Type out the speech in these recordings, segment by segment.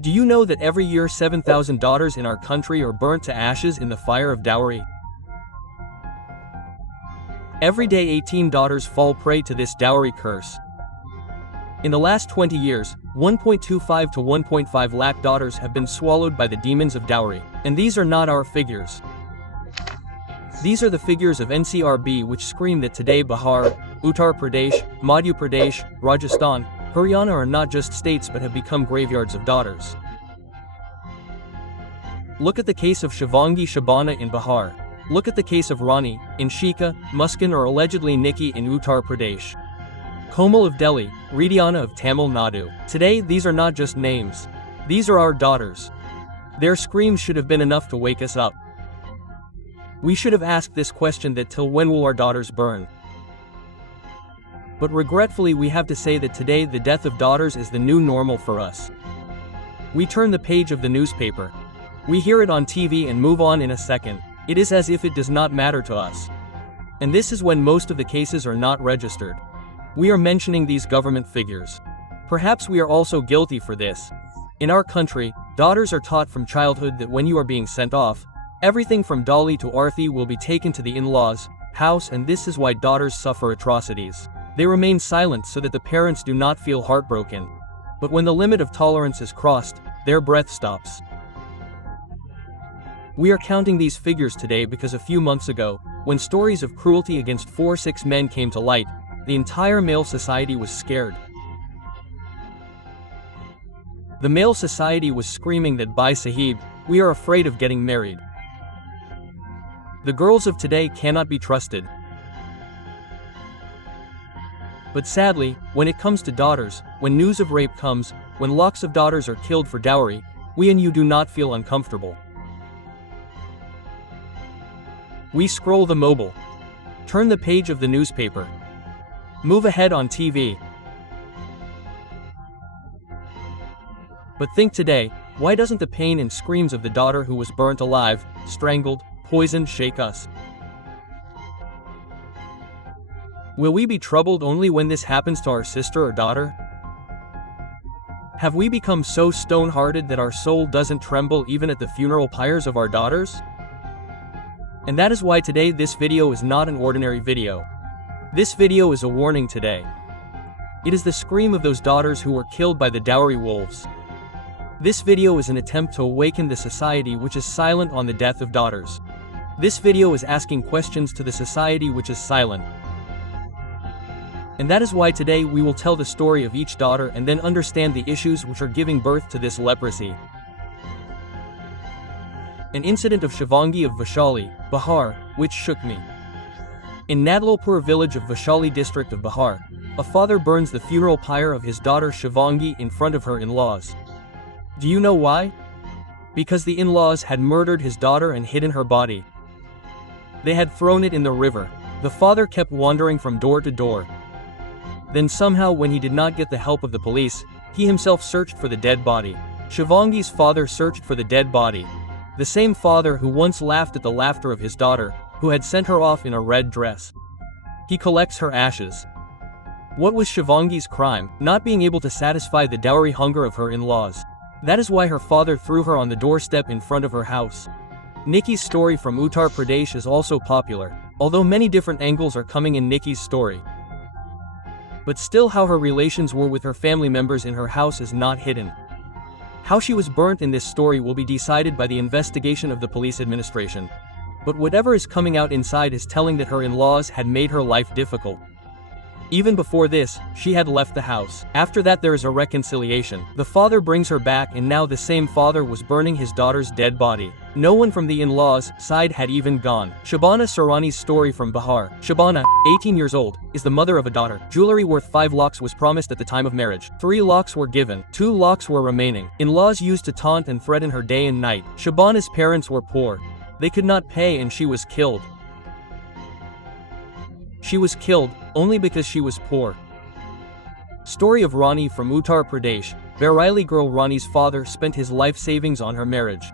Do you know that every year 7,000 daughters in our country are burnt to ashes in the fire of dowry? Every day 18 daughters fall prey to this dowry curse. In the last 20 years, 1.25 to 1.5 lakh daughters have been swallowed by the demons of dowry. And these are not our figures. These are the figures of NCRB, which scream that today Bihar, Uttar Pradesh, Madhya Pradesh, Rajasthan, Haryana are not just states but have become graveyards of daughters. Look at the case of Shivangi Shabana in Bihar. Look at the case of Rani, Inshika, Muskan or allegedly Nikki in Uttar Pradesh. Komal of Delhi, Ridiana of Tamil Nadu. Today, these are not just names. These are our daughters. Their screams should have been enough to wake us up. We should have asked this question, that till when will our daughters burn? But regretfully we have to say that today the death of daughters is the new normal for us. We turn the page of the newspaper. We hear it on TV and move on in a second. It is as if it does not matter to us. And this is when most of the cases are not registered. We are mentioning these government figures. Perhaps we are also guilty for this. In our country, daughters are taught from childhood that when you are being sent off, everything from Dolly to Arthi will be taken to the in-laws' house, and this is why daughters suffer atrocities. They remain silent so that the parents do not feel heartbroken. But when the limit of tolerance is crossed, their breath stops. We are counting these figures today because a few months ago, when stories of cruelty against 4-6 men came to light, the entire male society was scared. The male society was screaming that, "Bhai Sahib, we are afraid of getting married." The girls of today cannot be trusted. But sadly, when it comes to daughters, when news of rape comes, when lakhs of daughters are killed for dowry, we and you do not feel uncomfortable. We scroll the mobile. Turn the page of the newspaper. Move ahead on TV. But think today, why doesn't the pain and screams of the daughter who was burnt alive, strangled, poisoned shake us? Will we be troubled only when this happens to our sister or daughter? Have we become so stone-hearted that our soul doesn't tremble even at the funeral pyres of our daughters? And that is why today this video is not an ordinary video. This video is a warning today. It is the scream of those daughters who were killed by the dowry wolves. This video is an attempt to awaken the society which is silent on the death of daughters. This video is asking questions to the society which is silent. And that is why today we will tell the story of each daughter and then understand the issues which are giving birth to this leprosy. An incident of Shivangi of Vaishali, Bihar, which shook me. In Nadlalpur village of Vaishali district of Bihar, a father burns the funeral pyre of his daughter Shivangi in front of her in-laws. Do you know why? Because the in-laws had murdered his daughter and hidden her body. They had thrown it in the river. The father kept wandering from door to door. Then somehow, when he did not get the help of the police, he himself searched for the dead body. Shivangi's father searched for the dead body. The same father who once laughed at the laughter of his daughter, who had sent her off in a red dress. He collects her ashes. What was Shivangi's crime? Not being able to satisfy the dowry hunger of her in-laws. That is why her father threw her on the doorstep in front of her house. Nikki's story from Uttar Pradesh is also popular, although many different angles are coming in Nikki's story. But still, how her relations were with her family members in her house is not hidden. How she was burnt in this story will be decided by the investigation of the police administration. But whatever is coming out inside is telling that her in-laws had made her life difficult. Even before this, she had left the house. After that there is a reconciliation. The father brings her back, and now the same father was burning his daughter's dead body. No one from the in-laws' side had even gone. Shabana Sarani's story from Bihar. Shabana, 18 years old, is the mother of a daughter. Jewelry worth 5 lakhs was promised at the time of marriage. 3 lakhs were given. 2 lakhs were remaining. In-laws used to taunt and threaten her day and night. Shabana's parents were poor. They could not pay, and she was killed. She was killed only because she was poor. Story of Rani from Uttar Pradesh. Bareilly girl Rani's father spent his life savings on her marriage.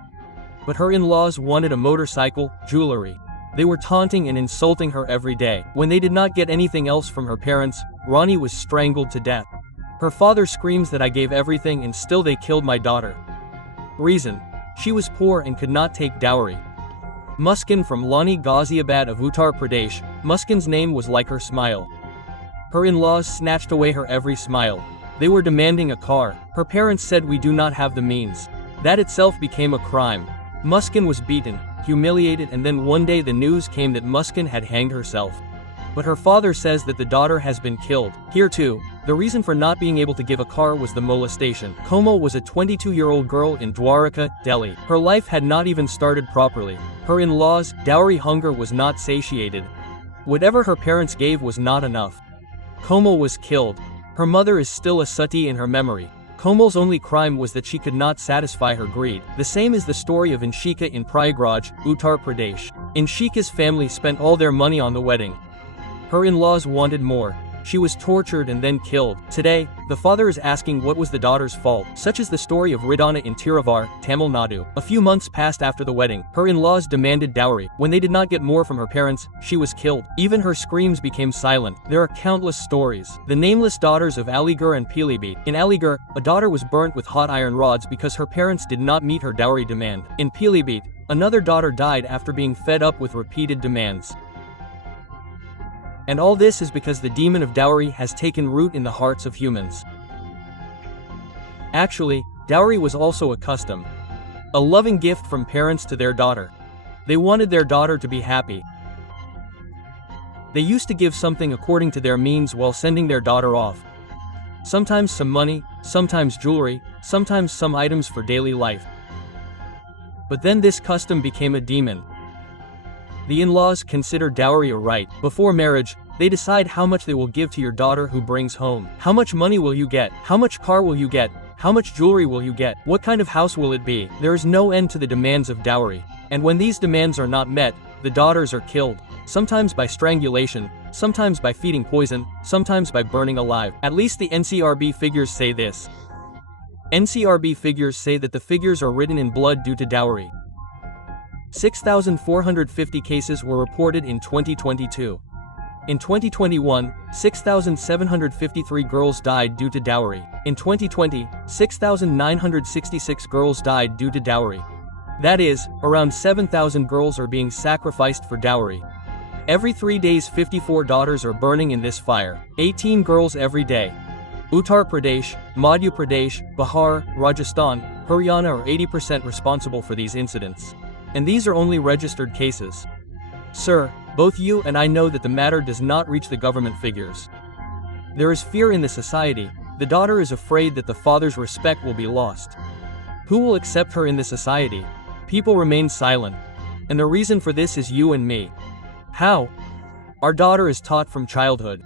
But her in-laws wanted a motorcycle, jewelry. They were taunting and insulting her every day. When they did not get anything else from her parents, Rani was strangled to death. Her father screams that I gave everything and still they killed my daughter. Reason: she was poor and could not take dowry. Muskin from Lani Ghaziabad of Uttar Pradesh. Muskin's name was like her smile. Her in-laws snatched away her every smile. They were demanding a car. Her parents said, "We do not have the means." That itself became a crime. Muskin was beaten, humiliated, and then one day the news came that Muskin had hanged herself. But her father says that the daughter has been killed. Here too, the reason for not being able to give a car was the molestation. Komal was a 22-year-old girl in Dwarka, Delhi. Her life had not even started properly. Her in-laws' dowry hunger was not satiated. Whatever her parents gave was not enough. Komal was killed. Her mother is still a sati in her memory. Komal's only crime was that she could not satisfy her greed. The same is the story of Inshika in Prayagraj, Uttar Pradesh. Inshika's family spent all their money on the wedding. Her in-laws wanted more. She was tortured and then killed. Today, the father is asking what was the daughter's fault. Such is the story of Ridana in Tiruvar, Tamil Nadu. A few months passed after the wedding. Her in-laws demanded dowry. When they did not get more from her parents, she was killed. Even her screams became silent. There are countless stories. The nameless daughters of Aligarh and Pilibhit. In Aligarh, a daughter was burnt with hot iron rods because her parents did not meet her dowry demand. In Pilibhit, another daughter died after being fed up with repeated demands. And all this is because the demon of dowry has taken root in the hearts of humans. Actually, dowry was also a custom. A loving gift from parents to their daughter. They wanted their daughter to be happy. They used to give something according to their means while sending their daughter off. Sometimes some money, sometimes jewelry, sometimes some items for daily life. But then this custom became a demon. The in-laws consider dowry a right. Before marriage, they decide how much they will give to your daughter who brings home. How much money will you get? How much car will you get? How much jewelry will you get? What kind of house will it be? There is no end to the demands of dowry. And when these demands are not met, the daughters are killed. Sometimes by strangulation, sometimes by feeding poison, sometimes by burning alive. At least the NCRB figures say this. NCRB figures say that the figures are written in blood due to dowry. 6,450 cases were reported in 2022. In 2021, 6,753 girls died due to dowry. In 2020, 6,966 girls died due to dowry. That is, around 7,000 girls are being sacrificed for dowry. Every 3 days 54 daughters are burning in this fire. 18 girls every day. Uttar Pradesh, Madhya Pradesh, Bihar, Rajasthan, Haryana are 80% responsible for these incidents. And these are only registered cases. Sir, both you and I know that the matter does not reach the government figures. There is fear in the society. The daughter is afraid that the father's respect will be lost. Who will accept her in the society? People remain silent. And the reason for this is you and me. How? Our daughter is taught from childhood.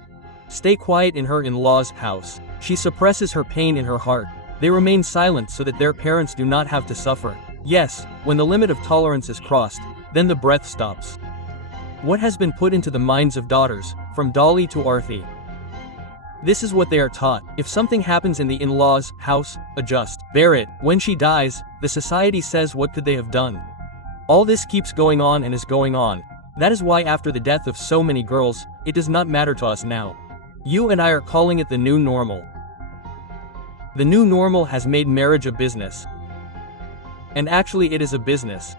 Stay quiet in her in-law's house. She suppresses her pain in her heart. They remain silent so that their parents do not have to suffer. Yes, when the limit of tolerance is crossed, then the breath stops. What has been put into the minds of daughters, from Dolly to Arthi? This is what they are taught. If something happens in the in-law's house, adjust. Bear it. When she dies, the society says what could they have done? All this keeps going on and is going on. That is why after the death of so many girls, it does not matter to us now. You and I are calling it the new normal. The new normal has made marriage a business. And actually it is a business.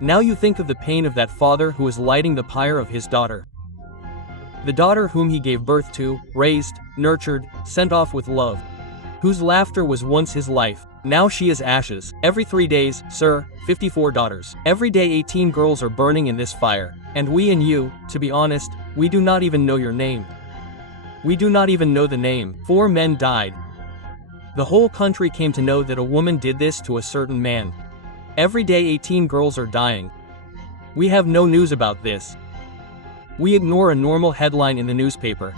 Now you think of the pain of that father who is lighting the pyre of his daughter. The daughter whom he gave birth to, raised, nurtured, sent off with love. Whose laughter was once his life. Now she is ashes. Every 3 days, sir, 54 daughters. Every day 18 girls are burning in this fire. And we and you, to be honest, we do not even know your name. We do not even know the name. 4 men died. The whole country came to know that a woman did this to a certain man. Every day 18 girls are dying. We have no news about this. We ignore a normal headline in the newspaper.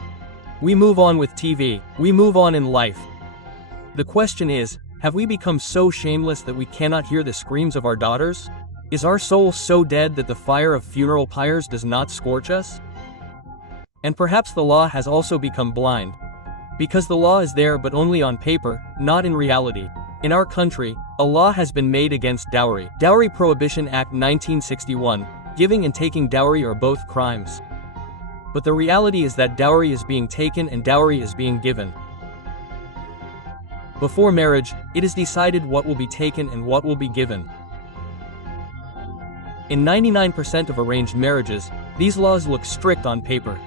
We move on with TV. We move on in life. The question is, have we become so shameless that we cannot hear the screams of our daughters? Is our soul so dead that the fire of funeral pyres does not scorch us? And perhaps the law has also become blind. Because the law is there but only on paper, not in reality. In our country, a law has been made against dowry. Dowry Prohibition Act 1961, giving and taking dowry are both crimes. But the reality is that dowry is being taken and dowry is being given. Before marriage, it is decided what will be taken and what will be given. In 99% of arranged marriages, these laws look strict on paper.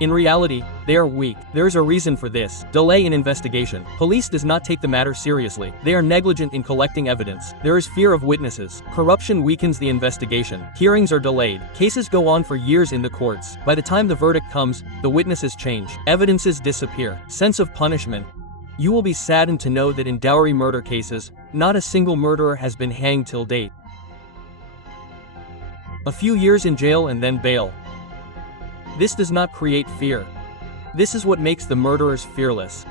In reality, they are weak. There is a reason for this. Delay in investigation. Police does not take the matter seriously. They are negligent in collecting evidence. There is fear of witnesses. Corruption weakens the investigation. Hearings are delayed. Cases go on for years in the courts. By the time the verdict comes, the witnesses change. Evidences disappear. Sense of punishment. You will be saddened to know that in dowry murder cases, not a single murderer has been hanged till date. A few years in jail and then bail. This does not create fear. This is what makes the murderers fearless.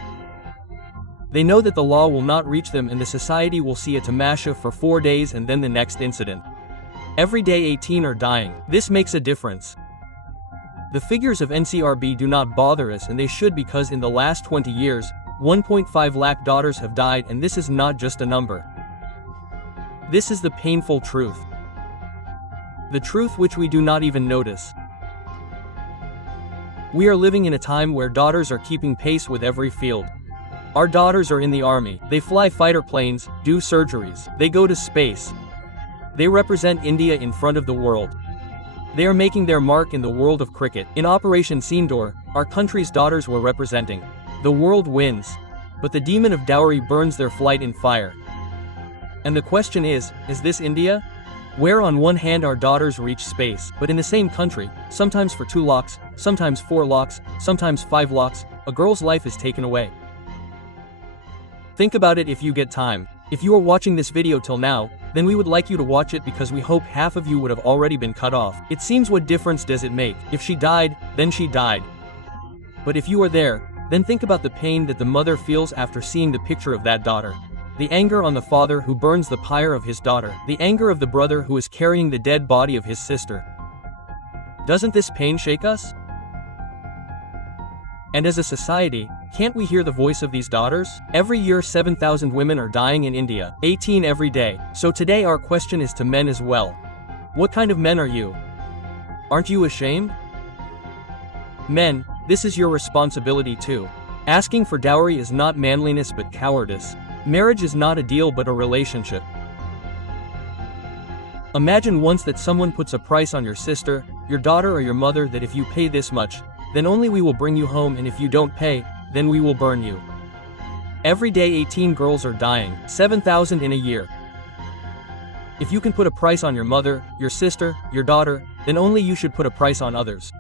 They know that the law will not reach them and the society will see a tamasha for 4 days and then the next incident. Every day 18 are dying. This makes a difference. The figures of NCRB do not bother us, and they should, because in the last 20 years, 1.5 lakh daughters have died, and this is not just a number. This is the painful truth. The truth which we do not even notice. We are living in a time where daughters are keeping pace with every field. Our daughters are in the army. They fly fighter planes, do surgeries. They go to space. They represent India in front of the world. They are making their mark in the world of cricket. In Operation Sindoor, our country's daughters were representing. The world wins. But the demon of dowry burns their flight in fire. And the question is this India? Where on one hand our daughters reach space, but in the same country, sometimes for 2 lakhs, sometimes 4 lakhs, sometimes 5 lakhs, a girl's life is taken away. Think about it if you get time. If you are watching this video till now, then we would like you to watch it, because we hope half of you would have already been cut off. It seems, what difference does it make? If she died, then she died. But if you are there, then think about the pain that the mother feels after seeing the picture of that daughter. The anger on the father who burns the pyre of his daughter. The anger of the brother who is carrying the dead body of his sister. Doesn't this pain shake us? And as a society, can't we hear the voice of these daughters? Every year 7,000 women are dying in India, 18 every day. So today our question is to men as well. What kind of men are you? Aren't you ashamed? Men, this is your responsibility too. Asking for dowry is not manliness but cowardice. Marriage is not a deal but a relationship. Imagine once that someone puts a price on your sister, your daughter, or your mother, that if you pay this much, then only we will bring you home, and if you don't pay, then we will burn you. Every day 18 girls are dying, 7,000 in a year. If you can put a price on your mother, your sister, your daughter, then only you should put a price on others.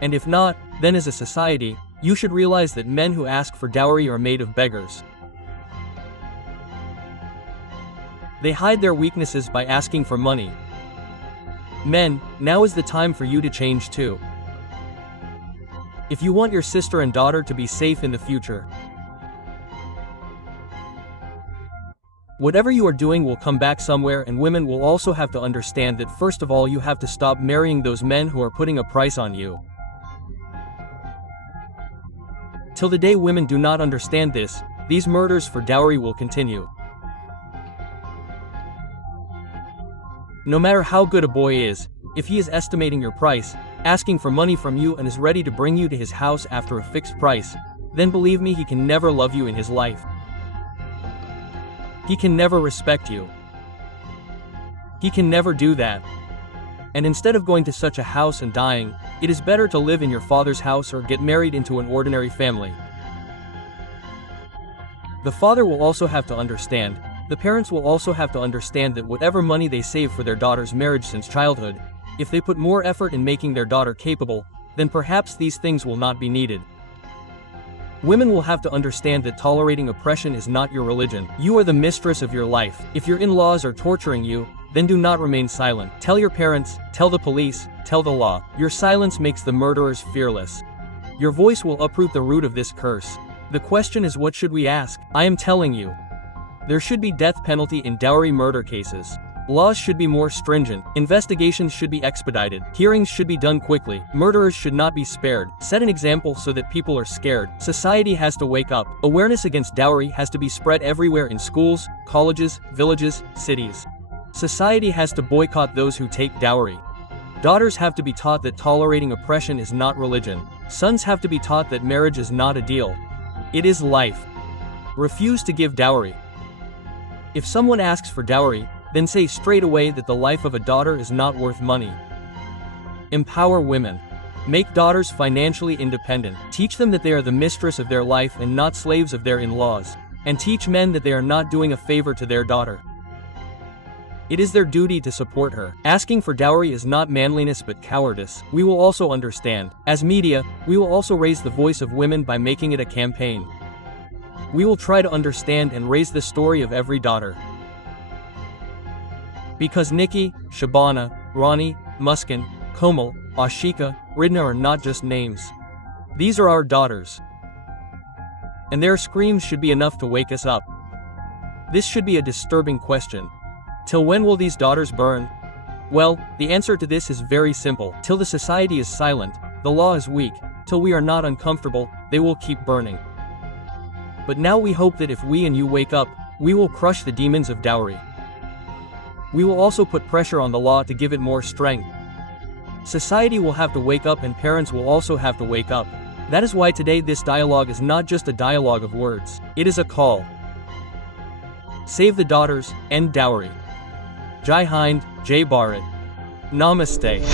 And if not, then as a society, you should realize that men who ask for dowry are made of beggars. They hide their weaknesses by asking for money. Men, now is the time for you to change too. If you want your sister and daughter to be safe in the future, whatever you are doing will come back somewhere, and women will also have to understand that first of all you have to stop marrying those men who are putting a price on you. Till the day women do not understand this, these murders for dowry will continue. No matter how good a boy is, if he is estimating your price, asking for money from you, and is ready to bring you to his house after a fixed price, then believe me, he can never love you in his life. He can never respect you. He can never do that. And instead of going to such a house and dying, it is better to live in your father's house or get married into an ordinary family. The father will also have to understand, the parents will also have to understand that whatever money they save for their daughter's marriage since childhood, if they put more effort in making their daughter capable, then perhaps these things will not be needed. Women will have to understand that tolerating oppression is not your religion. You are the mistress of your life. If your in-laws are torturing you, then do not remain silent. Tell your parents, tell the police, tell the law. Your silence makes the murderers fearless. Your voice will uproot the root of this curse. The question is, what should we ask? I am telling you. There should be death penalty in dowry murder cases. Laws should be more stringent. Investigations should be expedited. Hearings should be done quickly. Murderers should not be spared. Set an example so that people are scared. Society has to wake up. Awareness against dowry has to be spread everywhere, in schools, colleges, villages, cities. Society has to boycott those who take dowry. Daughters have to be taught that tolerating oppression is not religion. Sons have to be taught that marriage is not a deal. It is life. Refuse to give dowry. If someone asks for dowry, then say straight away that the life of a daughter is not worth money. Empower women. Make daughters financially independent. Teach them that they are the mistress of their life and not slaves of their in-laws. And teach men that they are not doing a favor to their daughter. It is their duty to support her. Asking for dowry is not manliness but cowardice. We will also understand. As media, we will also raise the voice of women by making it a campaign. We will try to understand and raise the story of every daughter. Because Nikki, Shabana, Ronnie, Muskan, Komal, Ashika, Ridna are not just names. These are our daughters. And their screams should be enough to wake us up. This should be a disturbing question. Till when will these daughters burn? Well, the answer to this is very simple. Till the society is silent, the law is weak, till we are not uncomfortable, they will keep burning. But now we hope that if we and you wake up, we will crush the demons of dowry. We will also put pressure on the law to give it more strength. Society will have to wake up and parents will also have to wake up. That is why today this dialogue is not just a dialogue of words, it is a call. Save the daughters, end dowry. Jai Hind, Jai Bharat. Namaste.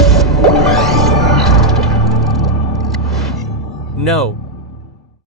No.